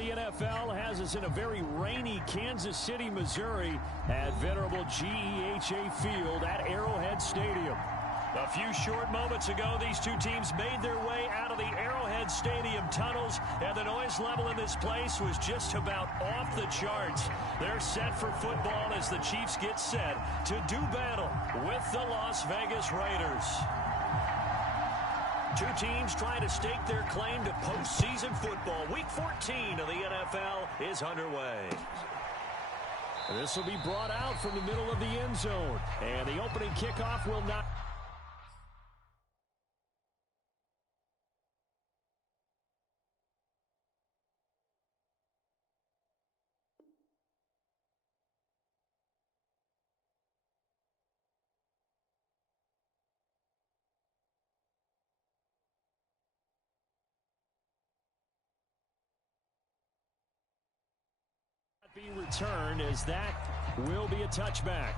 The NFL has us in a very rainy Kansas City, Missouri at venerable GEHA Field at Arrowhead Stadium. A few short moments ago, these two teams made their way out of the Arrowhead Stadium tunnels, and the noise level in this place was just about off the charts. They're set for football as the Chiefs get set to do battle with the Las Vegas Raiders. Two teams trying to stake their claim to postseason football. Week 14 of the NFL is underway. This will be brought out from the middle of the end zone, and the opening kickoff will not... be returned, as that will be a touchback.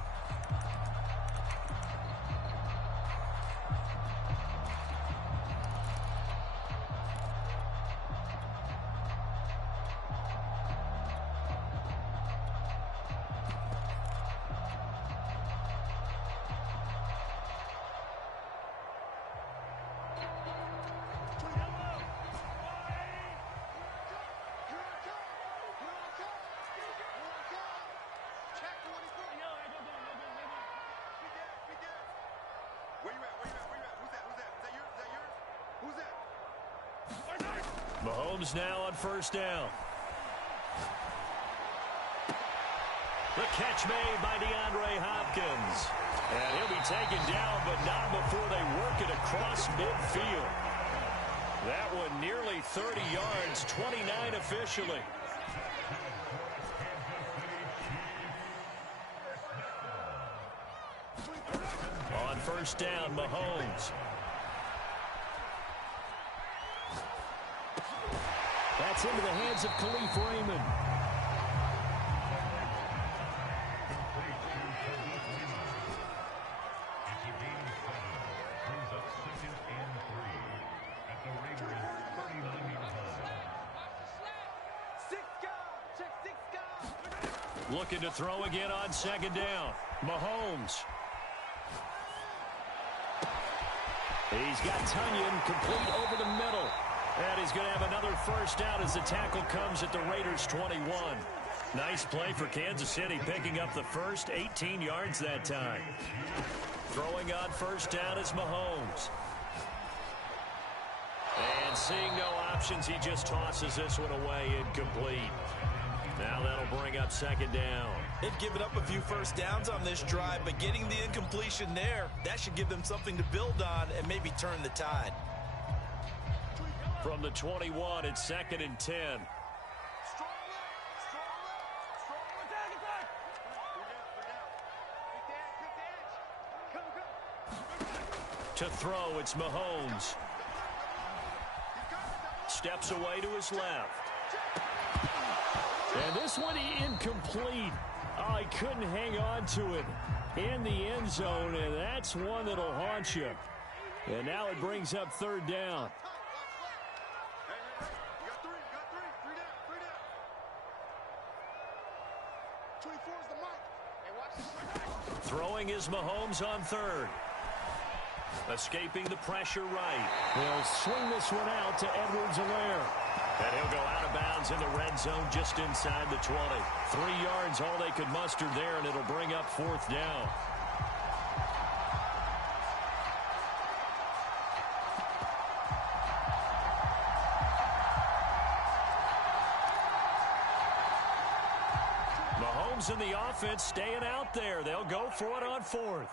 Mahomes now on first down. The catch made by DeAndre Hopkins. And he'll be taken down, but not before they work it across midfield. That one nearly 30 yards, 29 officially. On first down, Mahomes. That's into the hands of Khalif Raymond. Looking to throw again on second down. Mahomes. He's got Tunyon complete over the middle. And he's going to have another first down as the tackle comes at the Raiders' 21. Nice play for Kansas City, picking up the first 18 yards that time. Throwing on first down is Mahomes. And seeing no options, he just tosses this one away, incomplete. Now that'll bring up second down. They've given up a few first downs on this drive, but getting the incompletion there, that should give them something to build on and maybe turn the tide. From the 21, it's 2nd and 10. To throw, it's Mahomes. Steps away to his left. And this one incomplete. Oh, he couldn't hang on to it in the end zone, and that's one that'll haunt you. And now it brings up third down. Throwing is Mahomes on third. Escaping the pressure right. He'll swing this one out to Edwards-Helaire. And he'll go out of bounds in the red zone just inside the 20. 3 yards, all they could muster there, and it'll bring up fourth down. Mahomes and the offense staying out there. They'll go for it on fourth.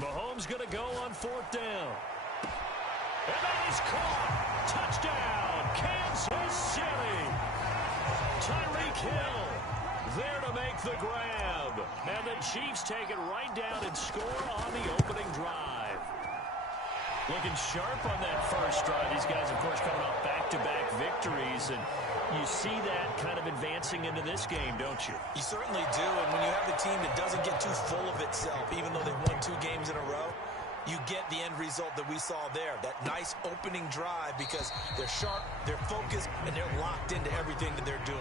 Mahomes going to go on fourth down. And that is caught. Touchdown, Kansas City. Tyreek Hill there to make the grab. And the Chiefs take it right down and score on the opening drive. Looking sharp on that first drive. These guys, of course, coming off back-to-back victories, and you see that kind of advancing into this game, don't you? You certainly do, and when you have a team that doesn't get too full of itself, even though they've won 2 games in a row, you get the end result that we saw there, that nice opening drive, because they're sharp, they're focused, and they're locked into everything that they're doing.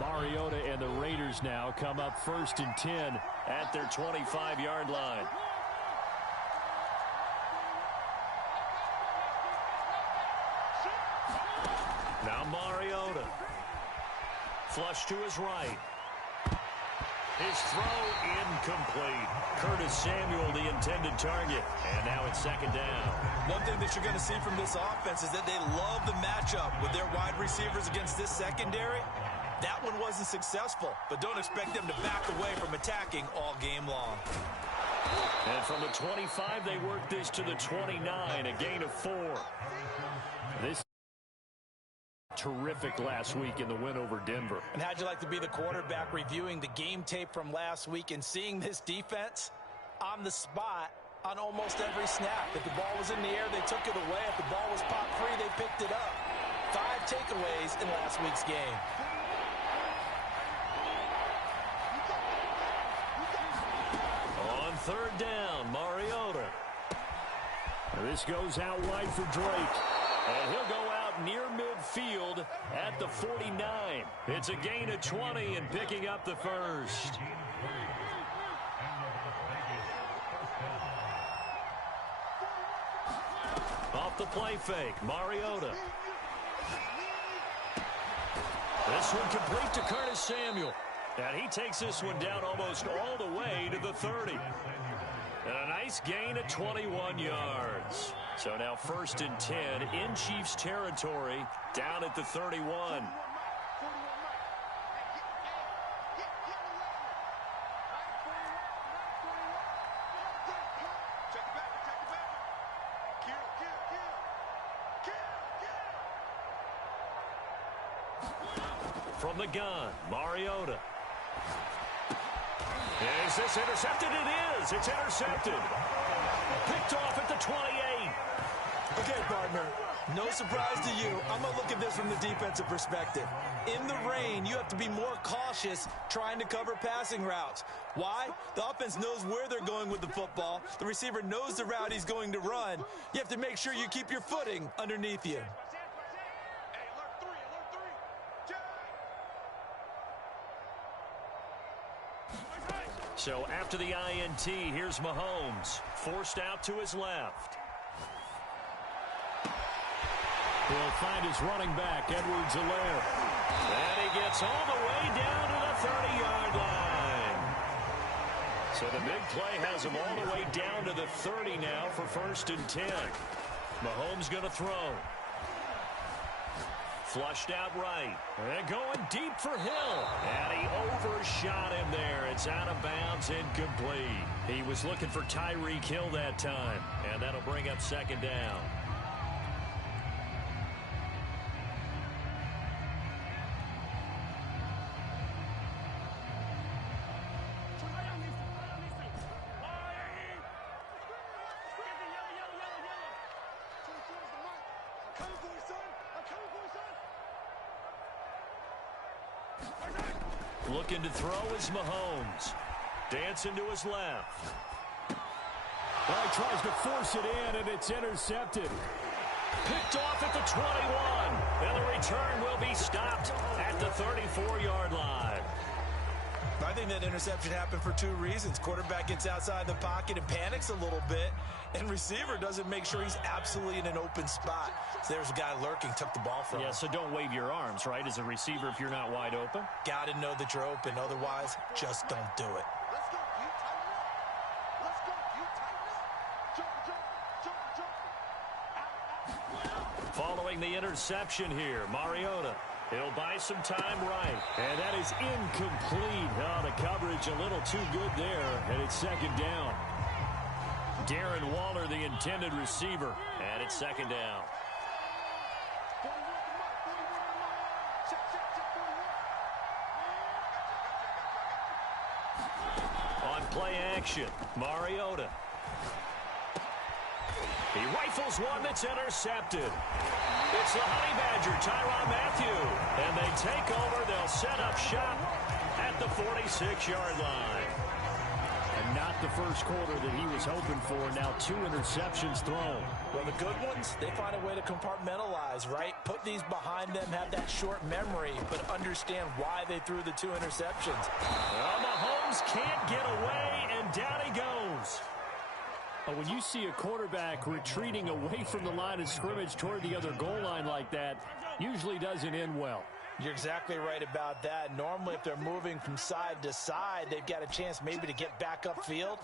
Mariota and the Raiders now come up 1st and 10 at their 25-yard line. Now Mariota. Flush to his right. His throw incomplete. Curtis Samuel, the intended target. And now it's 2nd down. One thing that you're going to see from this offense is that they love the matchup with their wide receivers against this secondary. That one wasn't successful, but don't expect them to back away from attacking all game long. And from the 25, they work this to the 29, a gain of 4. This terrific last week in the win over Denver. And how'd you like to be the quarterback reviewing the game tape from last week and seeing this defense on the spot on almost every snap? If the ball was in the air, they took it away. If the ball was pop free, they picked it up. 5 takeaways in last week's game. On 3rd down, Mariota. This goes out wide for Drake. And he'll go out near midfield at the 49. It's a gain of 20 and picking up the first. Off the play fake, Mariota. This one complete to Curtis Samuel. And he takes this one down almost all the way to the 30. And a nice gain of 21 yards. So now 1st and 10 in Chiefs territory down at the 31. From the gun, Mariota. Is this intercepted? It is. It's intercepted. Picked off at the 28. Okay, partner, no surprise to you. I'm going to look at this from the defensive perspective. In the rain, you have to be more cautious trying to cover passing routes. Why? The offense knows where they're going with the football. The receiver knows the route he's going to run. You have to make sure you keep your footing underneath you. So after the INT, here's Mahomes. Forced out to his left. He'll find his running back, Edwards-Helaire. And he gets all the way down to the 30-yard line. So the big play has him all the way down to the 30 now for 1st and 10. Mahomes going to throw. Flushed out right. And going deep for Hill. And he overshot him there. It's out of bounds, incomplete. He was looking for Tyreek Hill that time. And that'll bring up 2nd down. Looking to throw is Mahomes. Dancing to his left. Well, he tries to force it in, and it's intercepted. Picked off at the 21. And the return will be stopped at the 34-yard line. I think that interception happened for 2 reasons. Quarterback gets outside the pocket and panics a little bit, and receiver doesn't make sure he's absolutely in an open spot. So there's a guy lurking, took the ball from him. Yeah, so don't wave your arms, right, as a receiver if you're not wide open? Got to know that you're open. Otherwise, just don't do it. Let's go. You tighten up. Let's go. You tighten up. Jump. Out. following the interception here. Mariota. He'll buy some time right. And that is incomplete. Oh, the coverage a little too good there. And it's second down. Darren Waller, the intended receiver. And it's second down. On play action, Mariota. He rifles one that's intercepted. It's the Honey Badger, Tyrann Mathieu. And they take over. They'll set up shop at the 46-yard line. And not the first quarter that he was hoping for. Now 2 interceptions thrown. Well, the good ones, they find a way to compartmentalize, right? Put these behind them, have that short memory, but understand why they threw the 2 interceptions. Well, Mahomes can't get away, and down he goes. When you see a quarterback retreating away from the line of scrimmage toward the other goal line like that, usually doesn't end well. You're exactly right about that. Normally, if they're moving from side to side, they've got a chance maybe to get back upfield.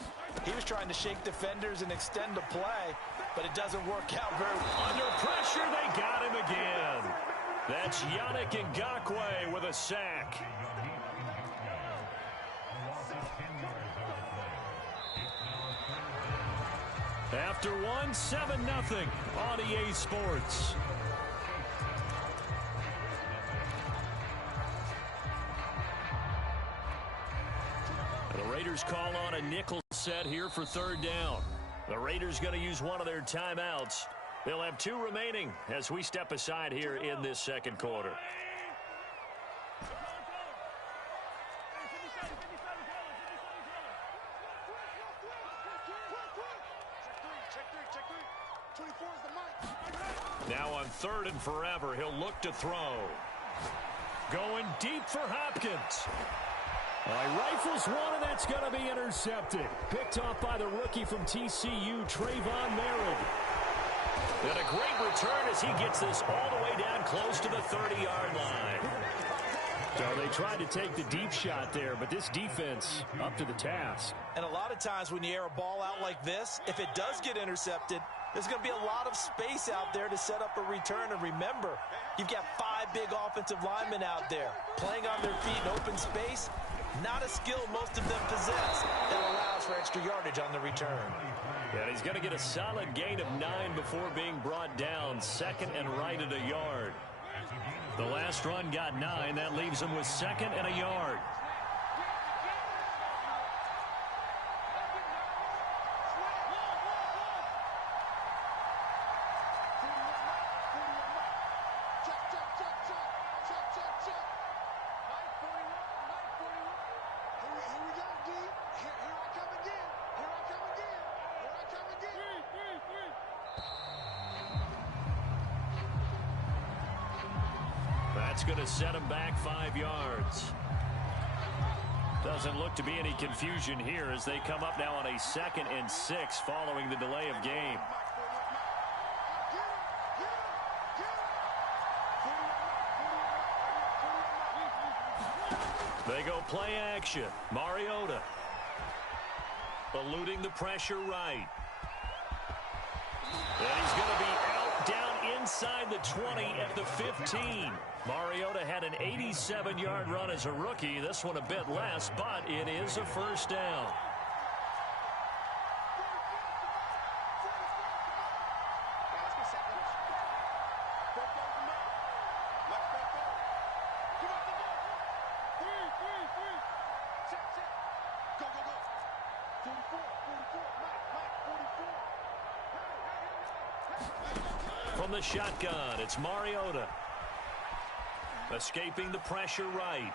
He was trying to shake defenders and extend the play, but it doesn't work out very well. Under pressure, they got him again. That's Yannick Ngakoue with a sack. After one, 7-0 on EA Sports. The Raiders call on a nickel set here for third down. The Raiders going to use one of their timeouts. They'll have 2 remaining as we step aside here in this second quarter. Now on 3rd and forever, he'll look to throw. Going deep for Hopkins. He rifles one, and that's going to be intercepted. Picked off by the rookie from TCU, Trayvon Merritt. And a great return as he gets this all the way down close to the 30-yard line. So they tried to take the deep shot there, but this defense up to the task. And a lot of times when you air a ball out like this, if it does get intercepted, there's going to be a lot of space out there to set up a return. And remember, you've got 5 big offensive linemen out there playing on their feet in open space. Not a skill most of them possess that allows for extra yardage on the return. And he's going to get a solid gain of 9 before being brought down. Second and right at a yard. The last run got 9. That leaves him with 2nd and a yard. That's going to set him back 5 yards. Doesn't look to be any confusion here as they come up now on a 2nd and 6 following the delay of game. They go play action. Mariota eluding the pressure right. And he's going to be out down inside the 20 at the 15. Mariota had an 87-yard run as a rookie. This one a bit less, but it is a first down. From the shotgun, it's Mariota. Escaping the pressure right.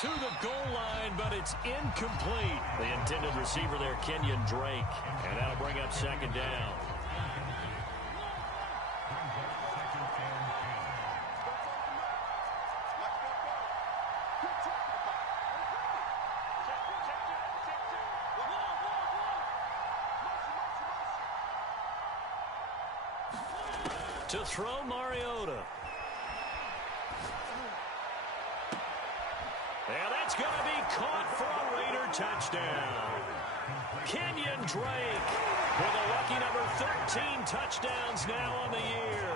To the goal line, but it's incomplete. The intended receiver there, Kenyon Drake. And that'll bring up 2nd down. To throw Mariota. And that's going to be caught for a Raider touchdown. Kenyon Drake with a lucky number 13 touchdowns now on the year.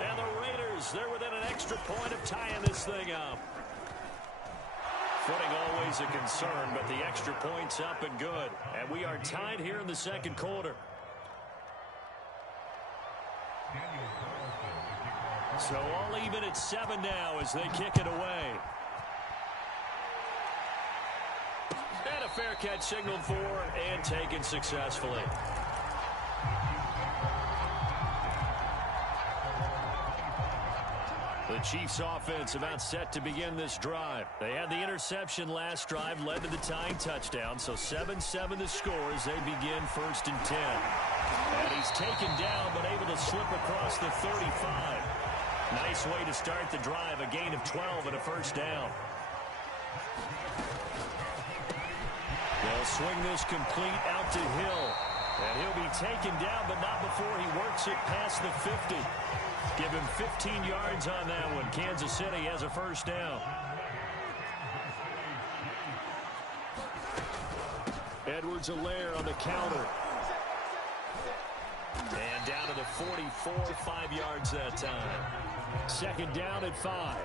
And the Raiders, they're within an extra point of tying this thing up. Footing always a concern, but the extra point's up and good. And we are tied here in the second quarter. So all even at 7 now as they kick it away. And a fair catch signaled for and taken successfully. The Chiefs offense about set to begin this drive. They had the interception last drive, led to the tying touchdown. So 7-7 the score as they begin 1st and 10. And he's taken down but able to slip across the 35. Nice way to start the drive, a gain of 12 and a first down. They'll swing this complete out to Hill. And he'll be taken down, but not before he works it past the 50. Give him 15 yards on that one. Kansas City has a first down. Edwards-Helaire on the counter. And down to the 44, 5 yards that time. Second down at 5.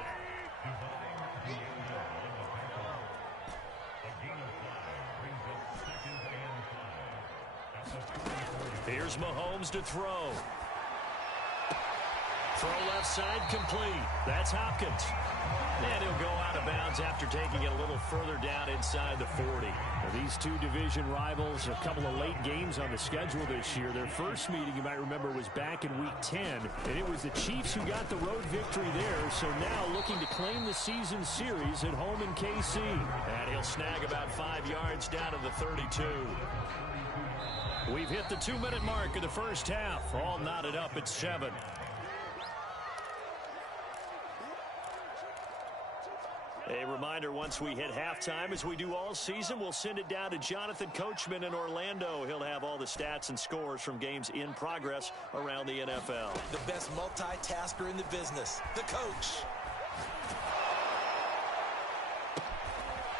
Here's Mahomes to throw. Throw left side complete. That's Hopkins. And he'll go out of bounds after taking it a little further down inside the 40. Now, these two division rivals, a couple of late games on the schedule this year. Their first meeting, you might remember, was back in Week 10. And it was the Chiefs who got the road victory there. So now looking to claim the season series at home in KC. And he'll snag about 5 yards down to the 32. We've hit the 2-minute mark of the first half. All knotted up at 7. A reminder, once we hit halftime, as we do all season, we'll send it down to Jonathan Coachman in Orlando. He'll have all the stats and scores from games in progress around the NFL. The best multitasker in the business, the coach.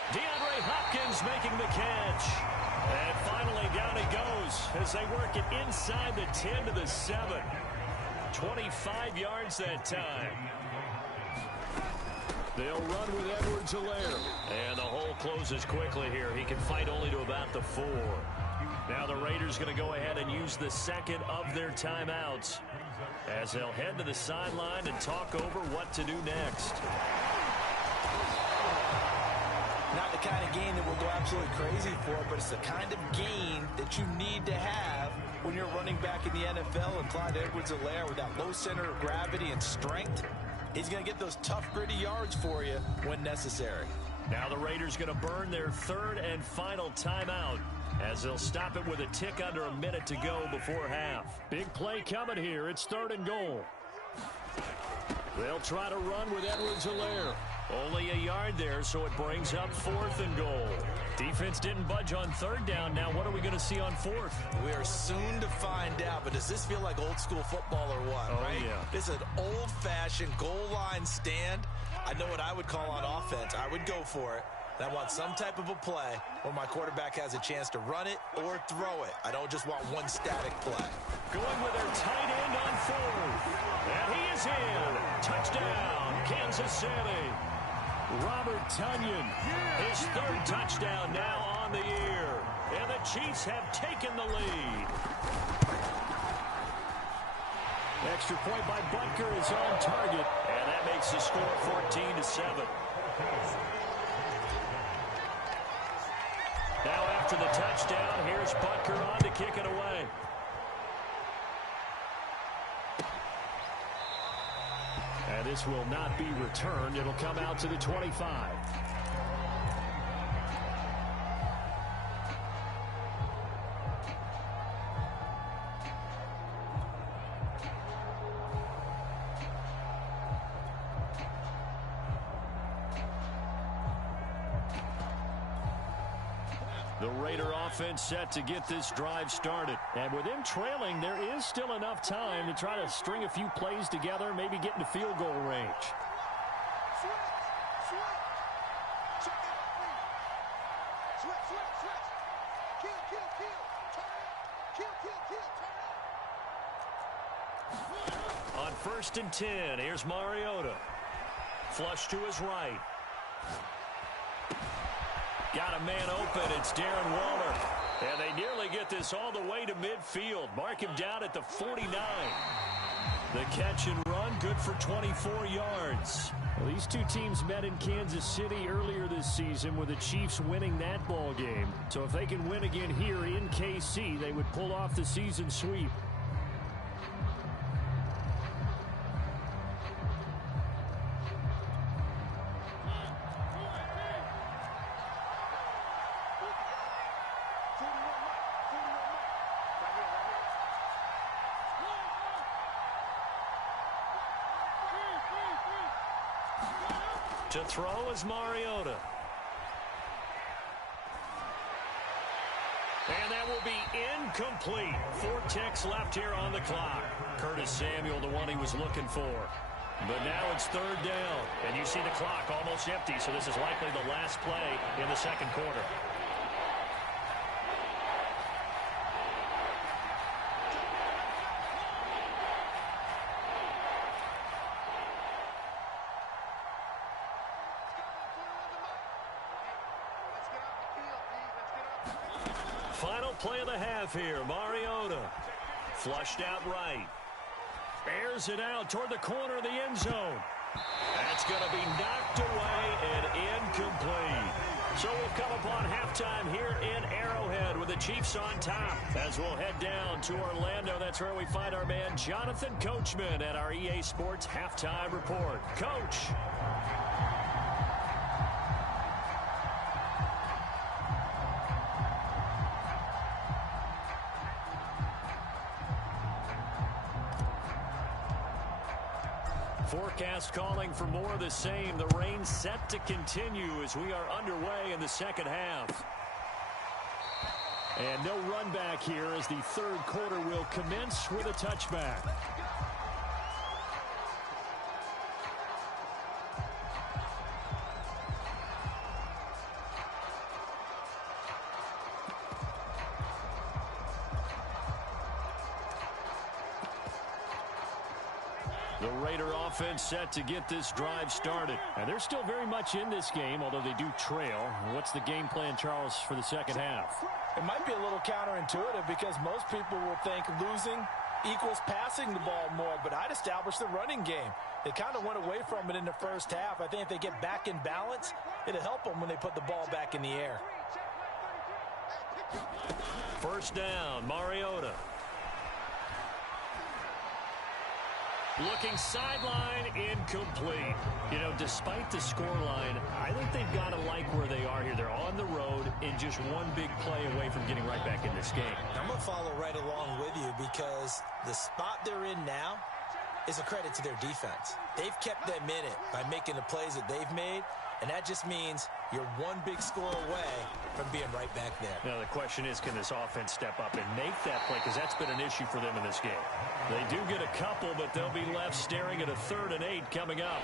DeAndre Hopkins making the catch. And finally down he goes as they work it inside the 10 to the 7. 25 yards that time. They'll run with Edwards-Helaire. And the hole closes quickly here. He can fight only to about the 4. Now the Raiders going to go ahead and use the second of their timeouts as they'll head to the sideline and talk over what to do next. Not the kind of game that we'll go absolutely crazy for, but it's the kind of game that you need to have when you're running back in the NFL. And Clyde Edwards-Helaire, with that low center of gravity and strength, he's going to get those tough, gritty yards for you when necessary. Now the Raiders going to burn their third and final timeout as they'll stop it with a tick under a minute to go before half. Big play coming here. It's 3rd and goal. They'll try to run with Edwards-Helaire. Only a yard there, so it brings up 4th and goal. Defense didn't budge on 3rd down. Now what are we going to see on 4th? We are soon to find out, but does this feel like old school football or what? Oh, right? Yeah. This is an old-fashioned goal line stand. I know what I would call on offense. I would go for it. And I want some type of a play where my quarterback has a chance to run it or throw it. I don't just want one static play. Going with their tight end on 4th. And he is in. Touchdown, Kansas City. Robert Tonyan, his 3rd touchdown now on the year. And the Chiefs have taken the lead. Extra point by Butker is on target. And that makes the score 14-7. Now after the touchdown, here's Butker on to kick it away. And this will not be returned. It'll come out to the 25. The Raider offense set to get this drive started. And with them trailing, there is still enough time to try to string a few plays together, maybe get into field goal range. On 1st and 10, here's Mariota. Flush to his right. Got a man open. It's Darren Waller. And they nearly get this all the way to midfield. Mark him down at the 49. The catch and run, good for 24 yards. Well, these two teams met in Kansas City earlier this season with the Chiefs winning that ball game. So if they can win again here in KC, they would pull off the season sweep. To throw is Mariota. And that will be incomplete. 4 ticks left here on the clock. Curtis Samuel, the one he was looking for. But now it's 3rd down. And you see the clock almost empty, so this is likely the last play in the 2nd quarter. Final play of the half here. Mariota flushed out right. Airs it out toward the corner of the end zone. That's going to be knocked away and incomplete. So we'll come upon halftime here in Arrowhead with the Chiefs on top. As we'll head down to Orlando, that's where we find our man Jonathan Coachman at our EA Sports Halftime Report. Coach. Forecast calling for more of the same. The rain set to continue as we are underway in the 2nd half. And no run back here as the 3rd quarter will commence with a touchback. The Raider offense set to get this drive started. And they're still very much in this game, although they do trail. What's the game plan, Charles, for the 2nd half? It might be a little counterintuitive because most people will think losing equals passing the ball more, but I'd establish the running game. They kind of went away from it in the 1st half. I think if they get back in balance, it'll help them when they put the ball back in the air. 1st down, Mariota. Looking sideline, incomplete. You know, despite the scoreline, I think they've got to like where they are here. They're on the road and just one big play away from getting right back in this game. I'm going to follow right along with you because the spot they're in now is a credit to their defense. They've kept them in it by making the plays that they've made, and that just means you're one big score away from being right back there. Now, the question is, can this offense step up and make that play? Because that's been an issue for them in this game. They do get a couple, but they'll be left staring at a 3rd and 8 coming up.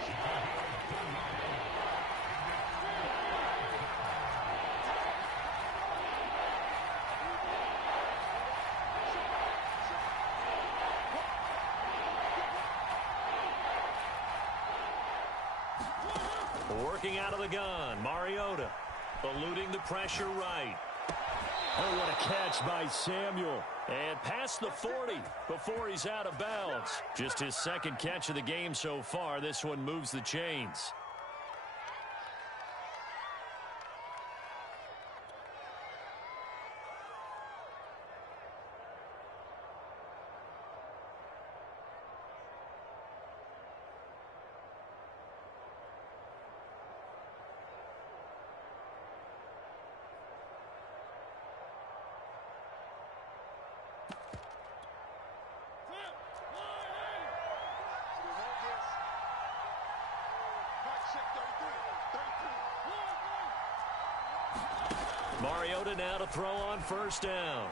Working out of the gun, Mariota eluding the pressure right. Oh, what a catch by Samuel. And past the 40 before he's out of bounds. Just his 2nd catch of the game so far. This one moves the chains. Mariota now to throw on 1st down.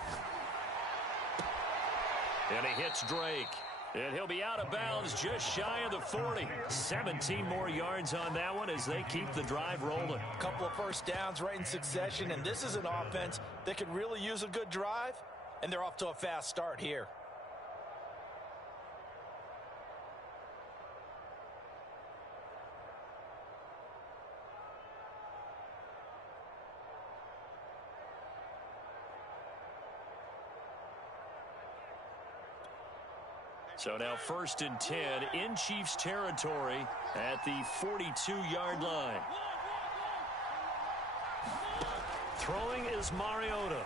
And he hits Drake. And he'll be out of bounds just shy of the 40. 17 more yards on that one as they keep the drive rolling. A couple of 1st downs right in succession, and this is an offense that could really use a good drive. and they're off to a fast start here. So now 1st and 10 in Chiefs territory at the 42-yard line. Throwing is Mariota.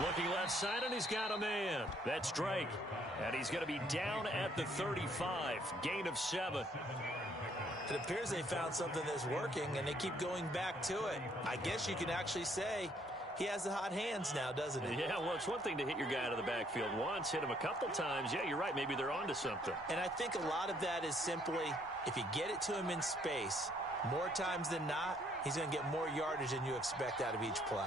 Looking left side, and he's got a man. That's Drake. And he's going to be down at the 35. Gain of 7. It appears they found something that's working, and they keep going back to it. I guess you can actually say he has the hot hands now, doesn't he? Yeah, well, it's one thing to hit your guy out of the backfield once, hit him a couple times. Yeah, you're right. Maybe they're onto something. And I think a lot of that is simply if you get it to him in space, more times than not, he's going to get more yardage than you expect out of each play.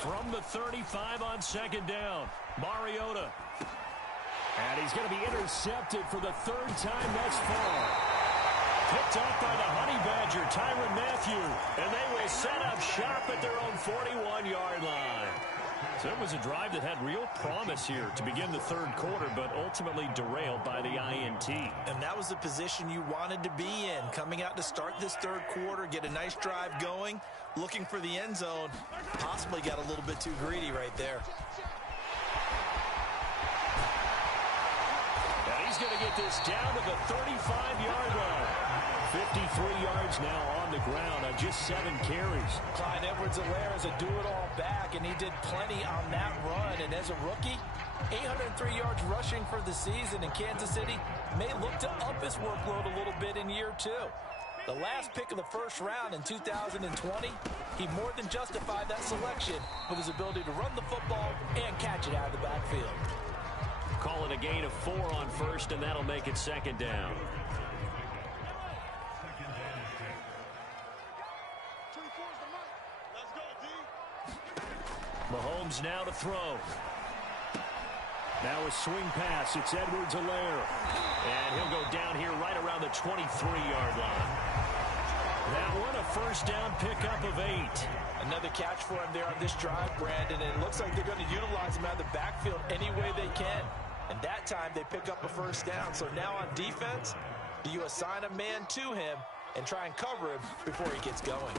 From the 35 on 2nd down, Mariota. And he's going to be intercepted for the 3rd time thus far. Picked off by the Honey Badger, Tyrann Mathieu. And they will set up shop at their own 41-yard line. So it was a drive that had real promise here to begin the 3rd quarter, but ultimately derailed by the INT. And that was the position you wanted to be in, coming out to start this 3rd quarter, get a nice drive going, looking for the end zone. Possibly got a little bit too greedy right there. He's going to get this down to the 35-yard line. 53 yards now on the ground on just 7 carries. Clyde Edwards-Helaire is a do-it-all back, and he did plenty on that run. And as a rookie, 803 yards rushing for the season, and Kansas City may look to up his workload a little bit in year 2. The last pick of the 1st round in 2020, he more than justified that selection with his ability to run the football and catch it out of the backfield. Call it a gain of 4 on 1st, and that'll make it 2nd down. Mahomes now to throw. Now a swing pass. It's Edwards-Helaire. And he'll go down here right around the 23-yard line. That one, a 1st down pickup of 8. Another catch for him there on this drive, Brandon, and it looks like they're going to utilize him out of the backfield any way they can. And that time they pick up a 1st down. So now on defense, do you assign a man to him and try and cover him before he gets going?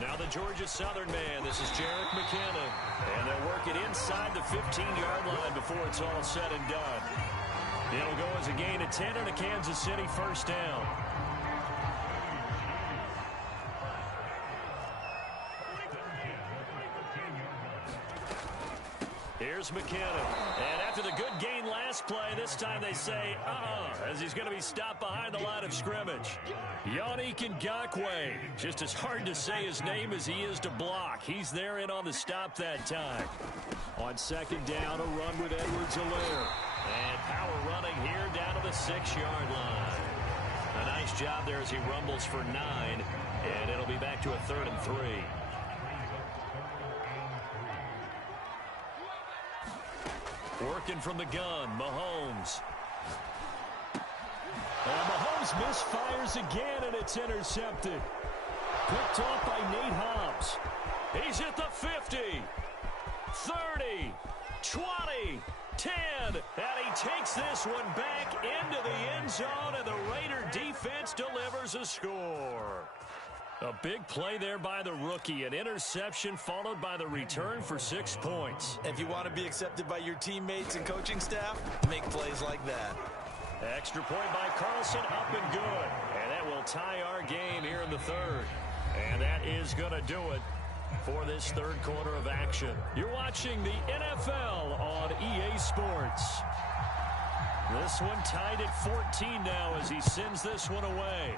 Now the Georgia Southern man. This is Jerick McKinnon. And they'll work it inside the 15-yard line before it's all said and done. It'll go as a gain of 10 and a Kansas City 1st down. Here's McKinnon. And after the good gain last play, this time they say, as he's going to be stopped behind the line of scrimmage. Yannick Ngakoue. Just as hard to say his name as he is to block. He's there in on the stop that time. On 2nd down, a run with Edwards-Helaire. And power running here down to the 6-yard line. A nice job there as he rumbles for 9. And it'll be back to a 3rd and 3. Working from the gun, Mahomes. And Mahomes misfires again, and it's intercepted. Picked off by Nate Hobbs. He's at the 50, 30, 20, 10, and he takes this one back into the end zone, and the Raider defense delivers a score. A big play there by the rookie. An interception followed by the return for 6 points. If you want to be accepted by your teammates and coaching staff, make plays like that. Extra point by Carlson, up and good. And that will tie our game here in the 3rd. And that is going to do it for this 3rd quarter of action. You're watching the NFL on EA Sports. This one tied at 14 now as he sends this one away.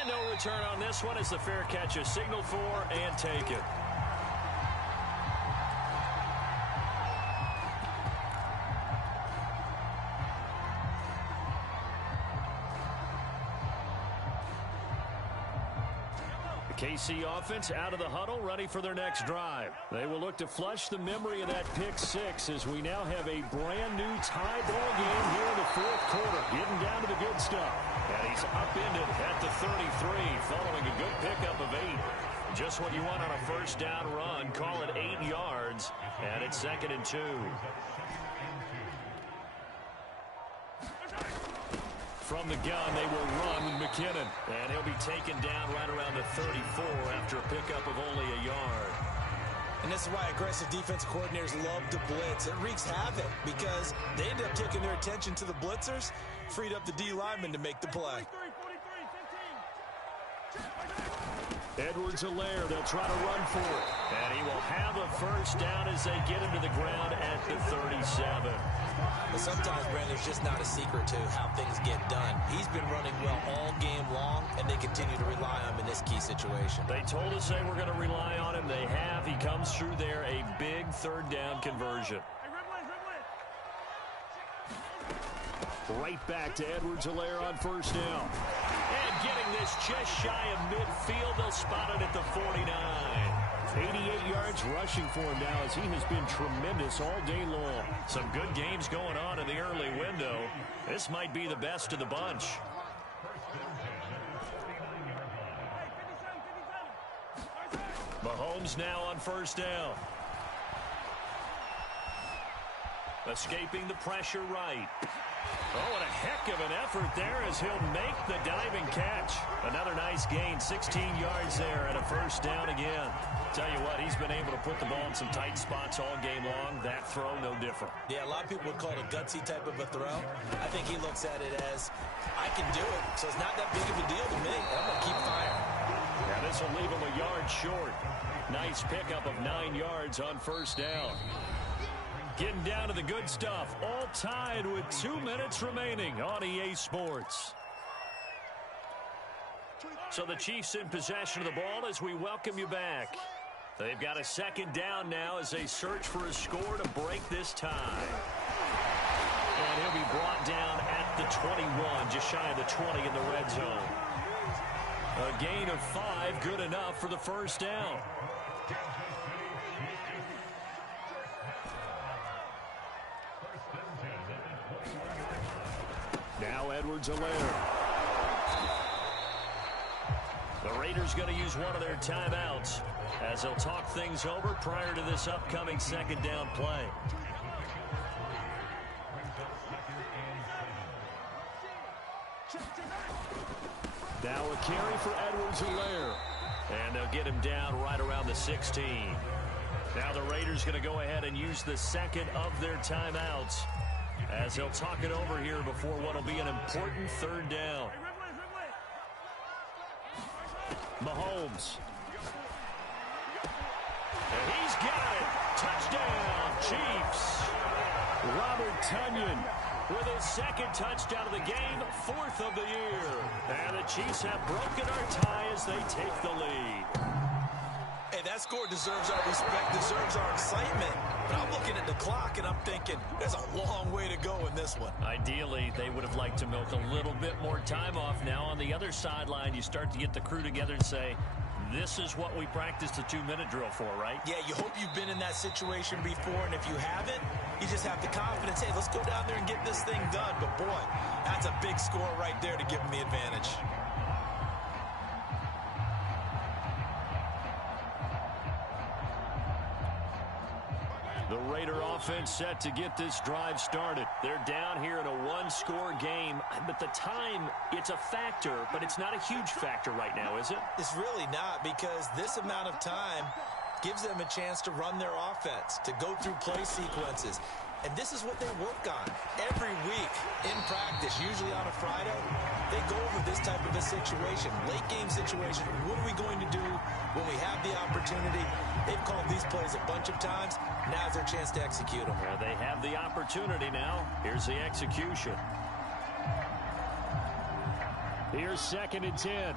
And no return on this one as the fair catch is signaled for and taken. KC offense out of the huddle, ready for their next drive. They will look to flush the memory of that pick 6 as we now have a brand new tie ball game here in the 4th quarter. stuff. And he's upended at the 33, following a good pickup of 8. Just what you want on a first down run. Call it 8 yards, and it's 2nd and 2. From the gun, they will run with McKinnon. And he'll be taken down right around the 34 after a pickup of only a yard. And this is why aggressive defensive coordinators love to blitz. It wreaks havoc because they end up taking their attention to the blitzers, freed up the D lineman to make the play. Edwards-Helaire, they'll try to run for it. And he will have a first down as they get him to the ground at the 37. But sometimes, Brandon, it's just not a secret to how things get done. He's been running well all game long, and they continue to rely on him in this key situation. They told us they were going to rely on him. They have. He comes through there, a big third down conversion. Right back to Edwards-Helaire on first down. And getting this just shy of midfield, they'll spot it at the 49. 88 yards rushing for him now as he has been tremendous all day long. Some good games going on in the early window. This might be the best of the bunch. Mahomes now on first down. Escaping the pressure right. Oh, and a heck of an effort there as he'll make the diving catch. Another nice gain, 16 yards there and a first down again. Tell you what, he's been able to put the ball in some tight spots all game long. That throw, no different. Yeah, a lot of people would call it a gutsy type of a throw. I think he looks at it as, I can do it, so it's not that big of a deal to me. I'm going to keep firing. Yeah, this will leave him a yard short. Nice pickup of 9 yards on first down. Getting down to the good stuff. All tied with 2 minutes remaining on EA Sports. So the Chiefs in possession of the ball as we welcome you back. They've got a second down now as they search for a score to break this tie. And he'll be brought down at the 21, just shy of the 20 in the red zone. A gain of 5, good enough for the first down. Now Edwards-Helaire. The Raiders going to use one of their timeouts as they'll talk things over prior to this upcoming second down play. Now a carry for Edwards-Helaire. And they'll get him down right around the 16. Now the Raiders going to go ahead and use the second of their timeouts as they'll talk it over here before what will be an important third down. Mahomes. And he's got it. Touchdown, Chiefs. Robert Tonyan with his second touchdown of the game, 4th of the year. And the Chiefs have broken our tie as they take the lead. Hey, that score deserves our respect, deserves our excitement. But I'm looking at the clock, and I'm thinking there's a long way to go in this one. Ideally, they would have liked to milk a little bit more time off. Now, on the other sideline, you start to get the crew together and say, this is what we practiced the 2-minute drill for, right? Yeah, you hope you've been in that situation before, and if you haven't, you just have the confidence, hey, let's go down there and get this thing done. But, boy, that's a big score right there to give them the advantage. The Raider offense set to get this drive started. They're down here in a one-score game, but the time, it's a factor, but it's not a huge factor right now, is it? It's really not, because this amount of time gives them a chance to run their offense, to go through play sequences. And this is what they work on every week in practice, usually on a Friday. They go over this type of a situation, late game situation. What are we going to do when we have the opportunity? They've called these plays a bunch of times. Now's their chance to execute them. Well, they have the opportunity now. Here's the execution. Here's 2nd and 10.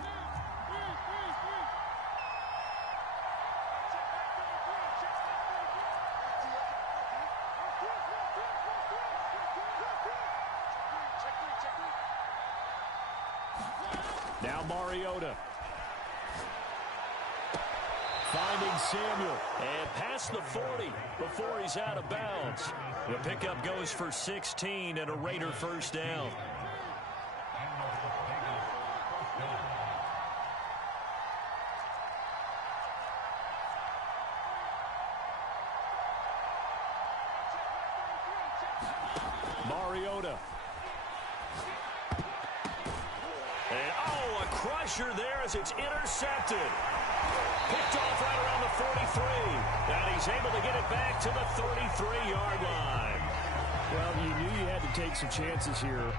Now Mariota. Finding Samuel. And past the 40 before he's out of bounds. The pickup goes for 16 and a Raider first down. Mariota. And, oh, a crusher there as it's intercepted. Picked off right around the 43. And he's able to get it back to the 33-yard line. Well, you knew you had to take some chances here.